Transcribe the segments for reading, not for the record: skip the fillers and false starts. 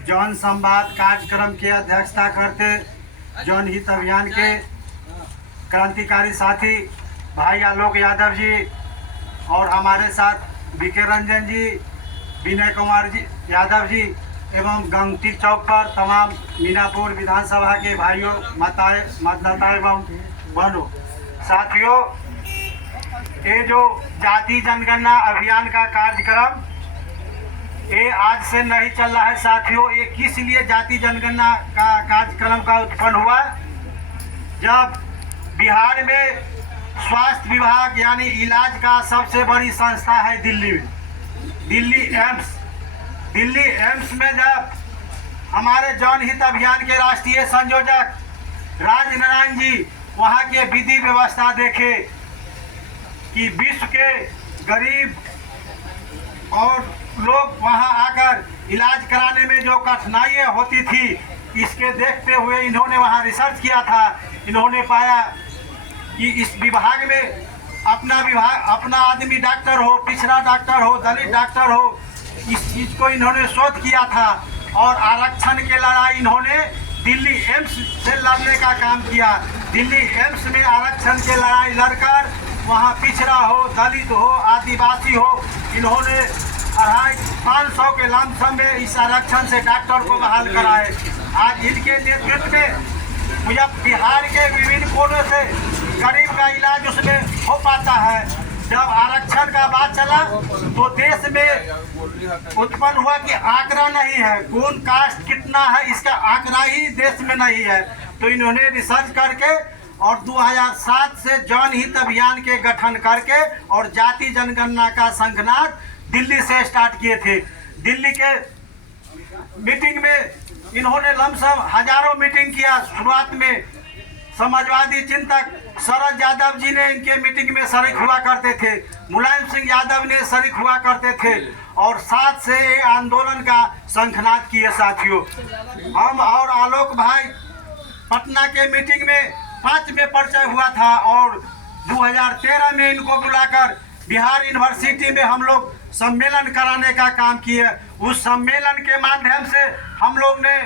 जन संवाद कार्यक्रम की अध्यक्षता करते जनहित अभियान के क्रांतिकारी साथी भाई आलोक यादव जी और हमारे साथ बीके रंजन जी, विनय कुमार जी यादव जी एवं गंगटी चौक पर तमाम मीनापुर विधानसभा के भाइयों, माताएं, मतदाता एवं बहनों, साथियों, ये जो जाति जनगणना अभियान का कार्यक्रम ये आज से नहीं चल रहा है साथियों। ये किस लिए जाति जनगणना का कार्यक्रम का उत्पन्न हुआ? जब बिहार में स्वास्थ्य विभाग यानी इलाज का सबसे बड़ी संस्था है दिल्ली में, दिल्ली एम्स में जब हमारे जनहित अभियान के राष्ट्रीय संयोजक राजनारायण जी वहाँ के विधि व्यवस्था देखे कि विश्व के गरीब और लोग वहां आकर इलाज कराने में जो कठिनाइयाँ होती थी, इसके देखते हुए इन्होंने वहां रिसर्च किया था। इन्होंने पाया कि इस विभाग में अपना आदमी डॉक्टर हो, पिछड़ा डॉक्टर हो, दलित डॉक्टर हो, इस चीज़ को इन्होंने शोध किया था और आरक्षण के लड़ाई इन्होंने दिल्ली एम्स से लड़ने का काम किया। दिल्ली एम्स में आरक्षण के लड़ाई लड़कर वहाँ पिछड़ा हो, दलित हो, आदिवासी हो, इन्होंने 500 के लमसम में इस आरक्षण से डॉक्टर को बहाल कराए। आज इनके नेतृत्व में मुझे बिहार के विभिन्न कोनों से गरीब का इलाज उसमें हो पाता है। जब आरक्षण का बात चला तो देश में उत्पन्न हुआ कि आंकड़ा नहीं है, कौन कास्ट कितना है इसका आंकड़ा ही देश में नहीं है। तो इन्होंने रिसर्च करके और 2007 से जनहित अभियान के गठन करके और जाति जनगणना का संघनाद दिल्ली से स्टार्ट किए थे। दिल्ली के मीटिंग में इन्होंने लमसम हजारों मीटिंग किया। शुरुआत में समाजवादी चिंतक शरद यादव जी ने इनके मीटिंग में शरीक हुआ करते थे, मुलायम सिंह यादव ने शरीक हुआ करते थे और साथ से ये आंदोलन का शंखनाद किए साथियों। हम और आलोक भाई पटना के मीटिंग में 5 में परिचय हुआ था और 2013 में इनको बुलाकर बिहार यूनिवर्सिटी में हम लोग सम्मेलन कराने का काम किए। उस सम्मेलन के माध्यम से हम लोग ने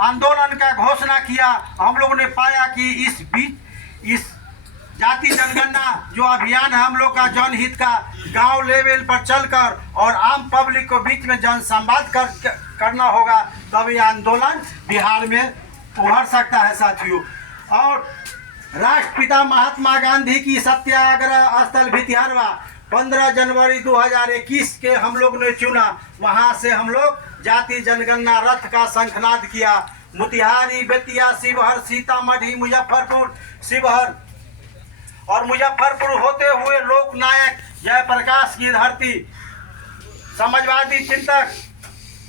आंदोलन का घोषणा किया। हम लोगों ने पाया कि इस जाति जनगणना जो अभियान है हम लोग का जनहित का गांव लेवल पर चलकर और आम पब्लिक को बीच में जन संवाद करना होगा, तब ये आंदोलन बिहार में उभर सकता है साथियों। और राष्ट्रपिता महात्मा गांधी की सत्याग्रह स्थल भितिहरवा 15 जनवरी 2021 के हम लोग ने चुना। वहां से हम लोग जाति जनगणना रथ का शंखनाद किया। मोतिहारी, बेतिया, शिवहर, सीतामढ़ी, मुजफ्फरपुर, शिवहर और मुजफ्फरपुर होते हुए लोकनायक जयप्रकाश की धरती, समाजवादी चिंतक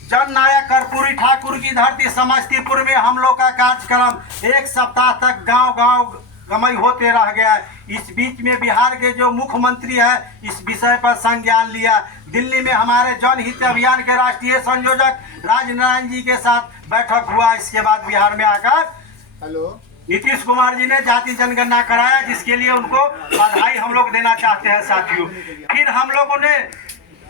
जननायक कर्पूरी ठाकुर की धरती समस्तीपुर में हम लोग का कार्यक्रम 1 सप्ताह तक गांव गमई होते रह गया। इस बीच में बिहार के जो मुख्यमंत्री है इस विषय पर संज्ञान लिया। दिल्ली में हमारे जनहित अभियान के राष्ट्रीय संयोजक राजनारायण जी के साथ बैठक हुआ। इसके बाद बिहार में आकर नीतीश कुमार जी ने जाति जनगणना कराया, जिसके लिए उनको बधाई हम लोग देना चाहते हैं साथियों। फिर हम लोगों ने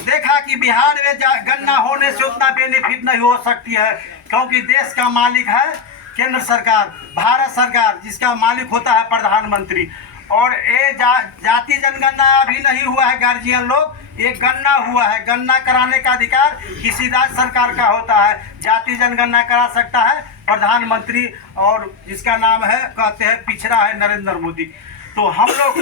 देखा कि बिहार में गणना होने से उतना बेनिफिट नहीं हो सकती है, क्योंकि देश का मालिक है केंद्र सरकार, भारत सरकार, जिसका मालिक होता है प्रधानमंत्री। और ये जाति जनगणना अभी नहीं हुआ है गार्जियन लोग, ये गणना हुआ है। गणना कराने का अधिकार किसी राज्य सरकार का होता है। जाति जनगणना करा सकता है प्रधानमंत्री, और जिसका नाम है कहते हैं पिछड़ा है नरेंद्र मोदी। तो हम लोग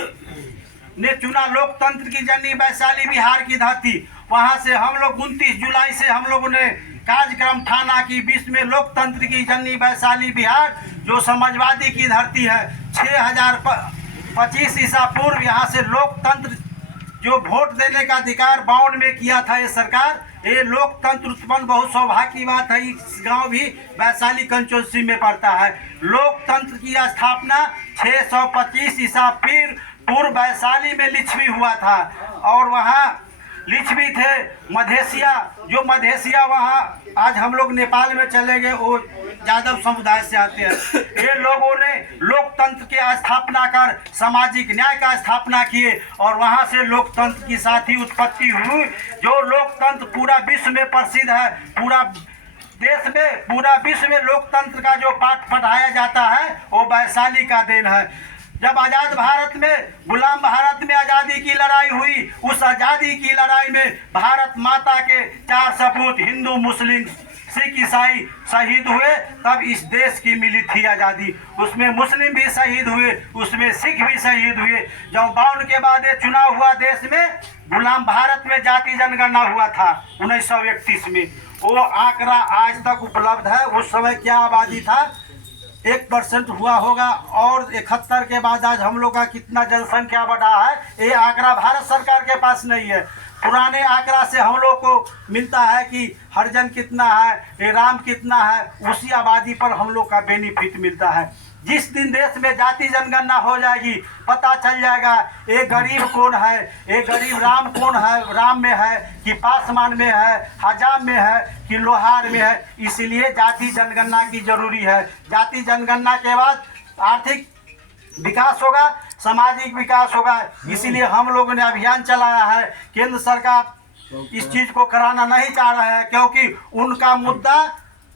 ने चुना लोकतंत्र की जननी वैशाली बिहार की धरती। वहां से हम लोग 29 जुलाई से हम लोगों ने कार्यक्रम ठाना कि विश्व में लोकतंत्र की जननी वैशाली बिहार जो समाजवादी की धरती है, 6025 ईसा पूर्व यहाँ से लोकतंत्र जो वोट देने का अधिकार 52 में किया था ये सरकार। ये लोकतंत्र उत्पन्न बहुत सौभाग्य की बात है। इस गांव भी वैशाली कंस्टिट्यूंसी में पड़ता है। लोकतंत्र की स्थापना 625 ईसा पूर्व वैशाली में लिच्छवी हुआ था और वहाँ लिच्छवी थे मधेसिया, जो मधेसिया वहाँ आज हम लोग नेपाल में चले गए, वो यादव समुदाय से आते हैं। ये लोगों ने लोकतंत्र की स्थापना कर सामाजिक न्याय का स्थापना किए और वहाँ से लोकतंत्र की साथ ही उत्पत्ति हुई। जो लोकतंत्र पूरा विश्व में प्रसिद्ध है, पूरा देश में, पूरा विश्व में लोकतंत्र का जो पाठ पढ़ाया जाता है वो वैशाली का देन है। जब आज़ाद भारत में, गुलाम भारत में आज़ादी की लड़ाई हुई, उस आज़ादी की लड़ाई में भारत माता के 4 सपूत हिंदू, मुस्लिम, सिख, ईसाई शहीद हुए, तब इस देश की मिली थी आज़ादी। उसमें मुस्लिम भी शहीद हुए, उसमें सिख भी शहीद हुए। जब 52 के बाद ये चुनाव हुआ देश में, गुलाम भारत में जाति जनगणना हुआ था 1931 में, वो आंकड़ा आज तक उपलब्ध है। उस समय क्या आबादी था, 1% हुआ होगा, और 71 के बाद आज हम लोग का कितना जनसंख्या बढ़ा है, ये आंकड़ा भारत सरकार के पास नहीं है। पुराने आंकड़ा से हम लोग को मिलता है कि हरिजन कितना है, ये राम कितना है, उसी आबादी पर हम लोग का बेनिफिट मिलता है। जिस दिन देश में जाति जनगणना हो जाएगी, पता चल जाएगा ये गरीब कौन है, ये गरीब राम कौन है, राम में है कि पासवान में है, हजाम में है कि लोहार में है। इसलिए जाति जनगणना की जरूरी है। जाति जनगणना के बाद आर्थिक विकास होगा, सामाजिक विकास होगा। इसीलिए हम लोगों ने अभियान चलाया है। केंद्र सरकार इस चीज को कराना नहीं चाह रहे हैं, क्योंकि उनका मुद्दा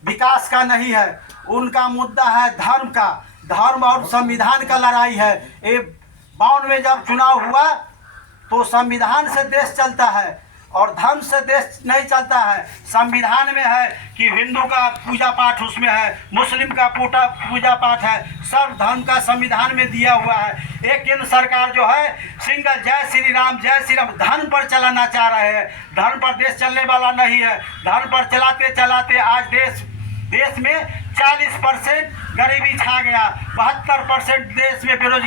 विकास का नहीं है, उनका मुद्दा है धर्म का। धर्म और संविधान का लड़ाई है। ये 52 में जब चुनाव हुआ तो संविधान से देश चलता है और धर्म से देश नहीं चलता है। संविधान में है कि हिंदू का पूजा पाठ उसमें है, मुस्लिम का पूजा पाठ है, सब धर्म का संविधान में दिया हुआ है। एक केंद्र सरकार जो है सिंगल जय श्री राम धर्म पर चलाना चाह रहे हैं। धर्म पर देश चलने वाला नहीं है। धर्म पर चलाते चलाते आज देश में 40% गरीबी छा गया, 72% देश में बेरोजगारी।